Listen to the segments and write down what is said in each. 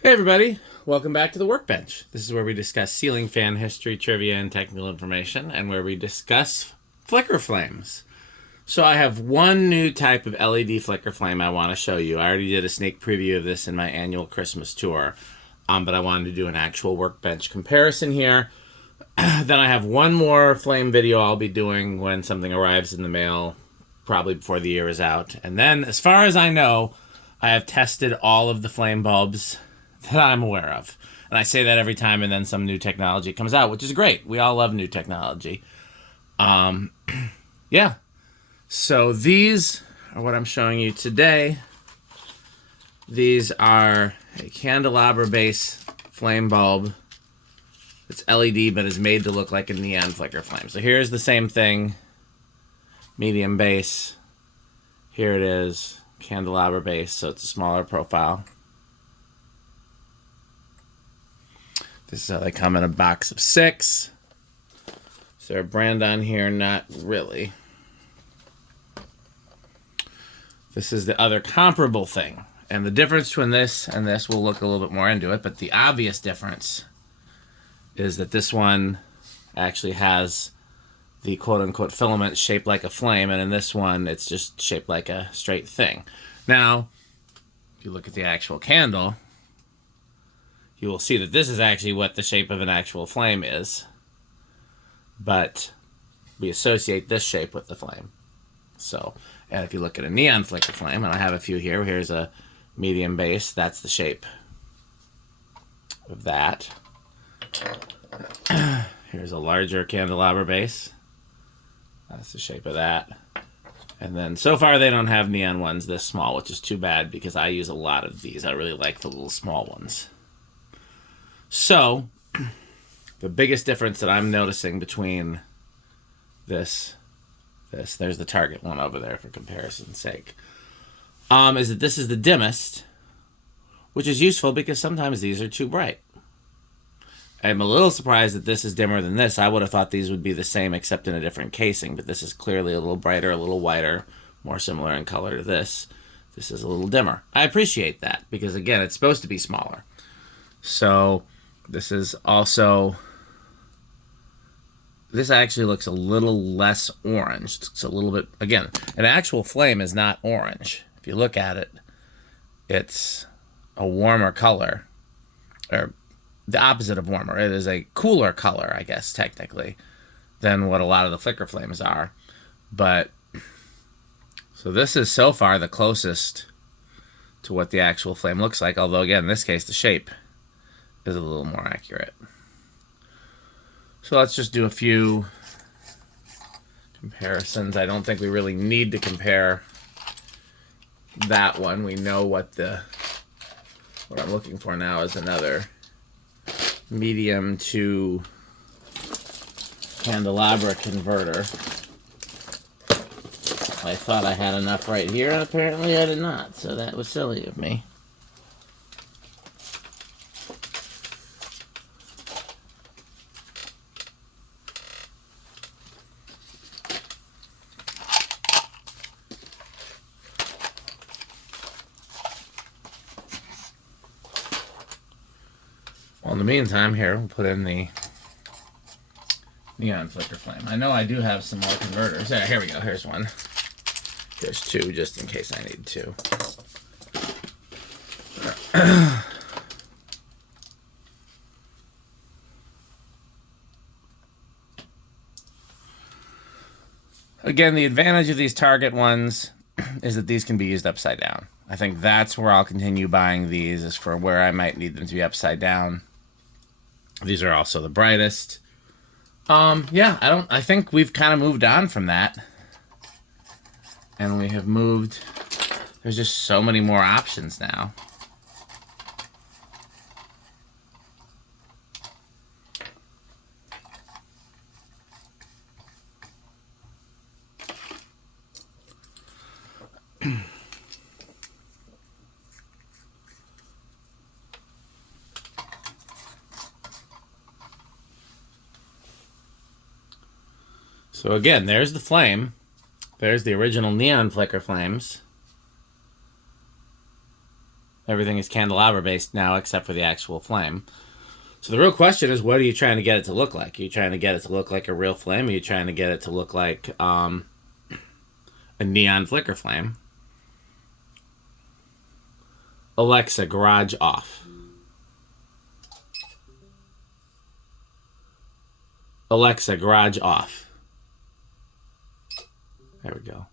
Hey everybody, welcome back to the Workbench. This is where we discuss ceiling fan history, trivia, and technical information, and where we discuss flicker flames. So I have one new type of LED flicker flame I want to show you. I already did a sneak preview of this in my annual Christmas tour, but I wanted to do an actual Workbench comparison here. Then I have one more flame video I'll be doing when something arrives in the mail, probably before the year is out. And then, as far as I know, I have tested all of the flame bulbs that I'm aware of. And I say that every time, and then some new technology comes out, which is great. We all love new technology. Yeah. So these are what I'm showing you today. These are a candelabra base flame bulb. It's LED, but is made to look like a neon flicker flame. So here's the same thing. Medium base. Here it is. Candelabra base, so it's a smaller profile. This is how they come in a box of 6. Is there a brand on here? Not really. This is the other comparable thing. And the difference between this and this, we'll look a little bit more into it, but the obvious difference is that this one actually has the quote-unquote filament shaped like a flame, and in this one, it's just shaped like a straight thing. Now, if you look at the actual candle, you will see that this is actually what the shape of an actual flame is. But we associate this shape with the flame. So, and if you look at a neon flicker flame, and I have a few here, here's a medium base, that's the shape of that. Here's a larger candelabra base. That's the shape of that. And then, so far they don't have neon ones this small, which is too bad because I use a lot of these. I really like the little small ones. So, the biggest difference that I'm noticing between there's the Target one over there for comparison's sake, is that this is the dimmest, which is useful because sometimes these are too bright. I'm a little surprised that this is dimmer than this. I would have thought these would be the same except in a different casing, but this is clearly a little brighter, a little whiter, more similar in color to this. This is a little dimmer. I appreciate that because, again, it's supposed to be smaller. So this is also, this actually looks a little less orange. It's a little bit, again, an actual flame is not orange. If you look at it, it's a warmer color, or the opposite of warmer. It is a cooler color, I guess, technically, than what a lot of the flicker flames are. But, so this is so far the closest to what the actual flame looks like, although, again, in this case, the shape is a little more accurate. So let's just do a few comparisons. I don't think we really need to compare that one. We know what I'm looking for now is another medium to candelabra converter. I thought I had enough right here, and apparently I did not, so that was silly of me. Well, in the meantime, here, we'll put in the neon flicker flame. I know I do have some more converters. There, here we go. Here's one. Here's 2, just in case I need 2. Again, the advantage of these Target ones is that these can be used upside down. I think that's where I'll continue buying these, is for where I might need them to be upside down. These are also the brightest. Yeah, I think we've kind of moved on from that. And we have moved, there's just so many more options now. So again, there's the flame. There's the original neon flicker flames. Everything is candelabra based now except for the actual flame. So the real question is, what are you trying to get it to look like? Are you trying to get it to look like a real flame? Are you trying to get it to look like a neon flicker flame? Alexa, garage off. Alexa, garage off. There we go.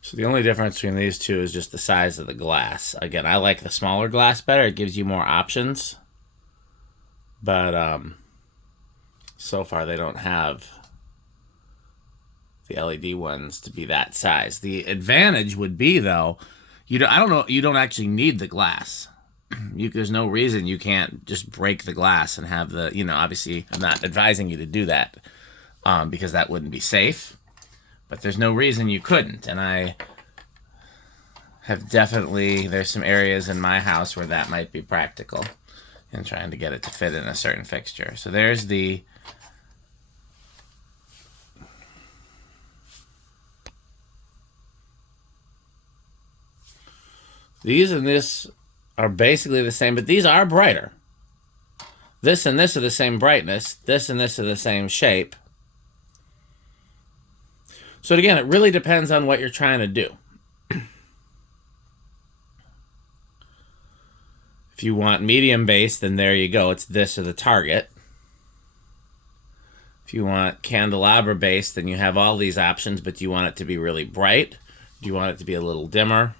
So the only difference between these two is just the size of the glass. Again, I like the smaller glass better. It gives you more options. But so far they don't have the LED ones to be that size. The advantage would be, though, you don't actually need the glass. There's no reason you can't just break the glass and have the, obviously I'm not advising you to do that because that wouldn't be safe. But there's no reason you couldn't, and I have definitely, there's some areas in my house where that might be practical in trying to get it to fit in a certain fixture. So there's the these and this are basically the same, but these are brighter. This and this are the same brightness. This and this are the same shape. So again, it really depends on what you're trying to do. If you want medium base, then there you go. It's this or the target. If you want candelabra base, then you have all these options, but do you want it to be really bright? Do you want it to be a little dimmer?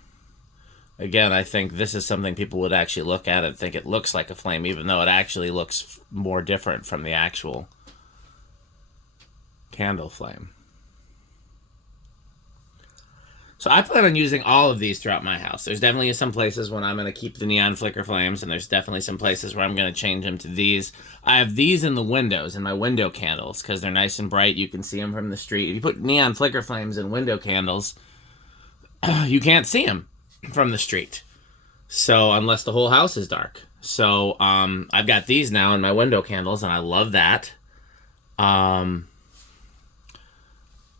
Again, I think this is something people would actually look at and think it looks like a flame, even though it actually looks more different from the actual candle flame. So I plan on using all of these throughout my house. There's definitely some places when I'm going to keep the neon flicker flames, and there's definitely some places where I'm going to change them to these. I have these in the windows, in my window candles, because they're nice and bright. You can see them from the street. If you put neon flicker flames in window candles, you can't see them from the street. So unless the whole house is dark. So I've got these now in my window candles, and I love that.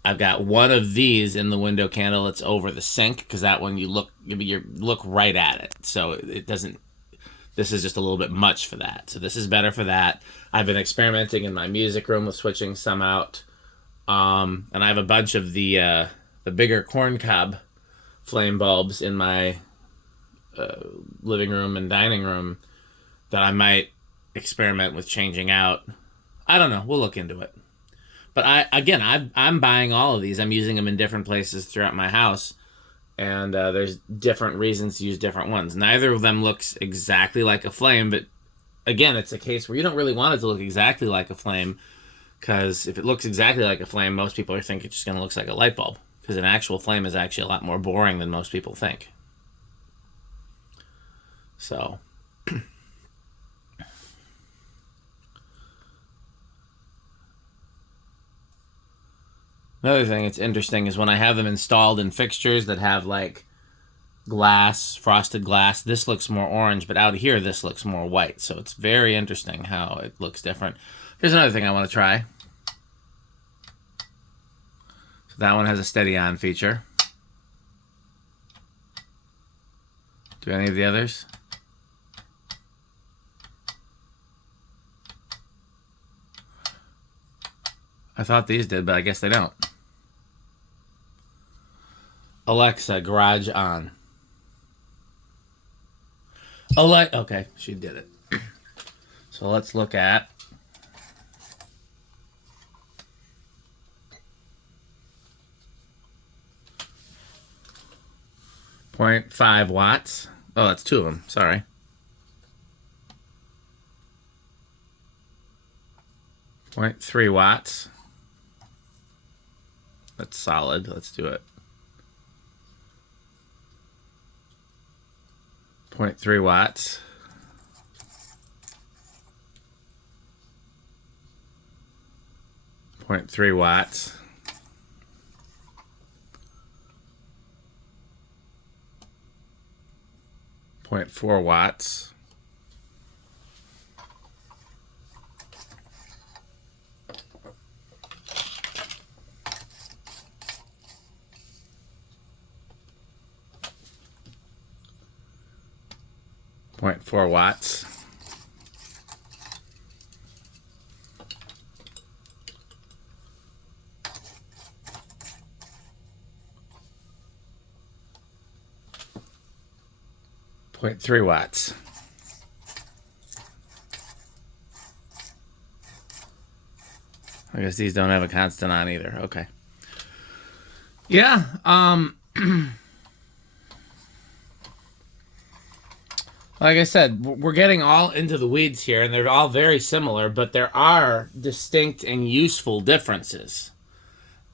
I've got one of these in the window candle. It's over the sink because that one you look right at it. So it doesn't. This is just a little bit much for that. So this is better for that. I've been experimenting in my music room with switching some out, and I have a bunch of the bigger corncob flame bulbs in my living room and dining room that I might experiment with changing out. I don't know. We'll look into it. But I'm buying all of these. I'm using them in different places throughout my house. And there's different reasons to use different ones. Neither of them looks exactly like a flame. But again, it's a case where you don't really want it to look exactly like a flame. Because if it looks exactly like a flame, most people are thinking it's just going to look like a light bulb. Because an actual flame is actually a lot more boring than most people think. So... Another thing that's interesting is when I have them installed in fixtures that have like glass, frosted glass, this looks more orange, but out here this looks more white. So it's very interesting how it looks different. Here's another thing I want to try. So that one has a steady on feature. Do any of the others? I thought these did, but I guess they don't. Alexa, garage on. Okay, she did it. So let's look at .5 watts. Oh, that's two of them. Sorry. 0.3 watts. That's solid. Let's do it. 0.3 watts. 0.3 watts. 0.4 watts. 0.4 watts. .3 watts. I guess these don't have a constant on either. Okay. Yeah. Like I said, we're getting all into the weeds here, and they're all very similar, but there are distinct and useful differences.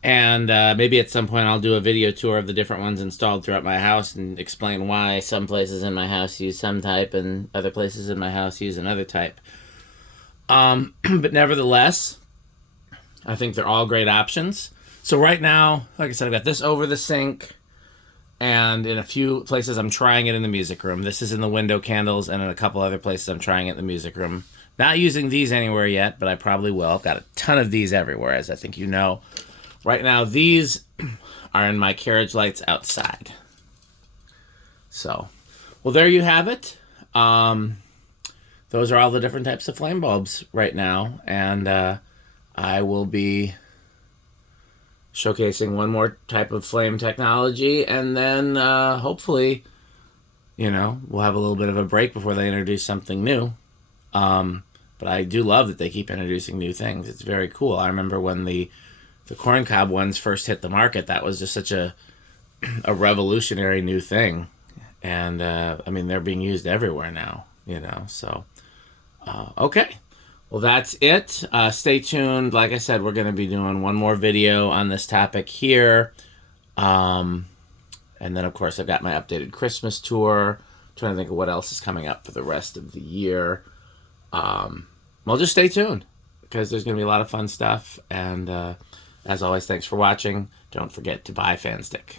And maybe at some point I'll do a video tour of the different ones installed throughout my house and explain why some places in my house use some type and other places in my house use another type. But nevertheless, I think they're all great options. So right now, like I said, I've got this over the sink, and in a few places I'm trying it in the music room. This is in the window candles, and in a couple other places I'm trying it in the music room. Not using these anywhere yet, but I probably will. I've got a ton of these everywhere, as I think you know. Right now, these are in my carriage lights outside. So, well, there you have it. Those are all the different types of flame bulbs right now, and I will be showcasing one more type of flame technology, and then hopefully, you know, we'll have a little bit of a break before they introduce something new. But I do love that they keep introducing new things. It's very cool. I remember when the corncob ones first hit the market, that was just such a revolutionary new thing. And I mean, they're being used everywhere now, you know, so okay. Well, that's it. Stay tuned. Like I said, we're going to be doing one more video on this topic here. And then, of course, I've got my updated Christmas tour. I'm trying to think of what else is coming up for the rest of the year. Well, just stay tuned, because there's going to be a lot of fun stuff. And as always, thanks for watching. Don't forget to buy Fan Stick.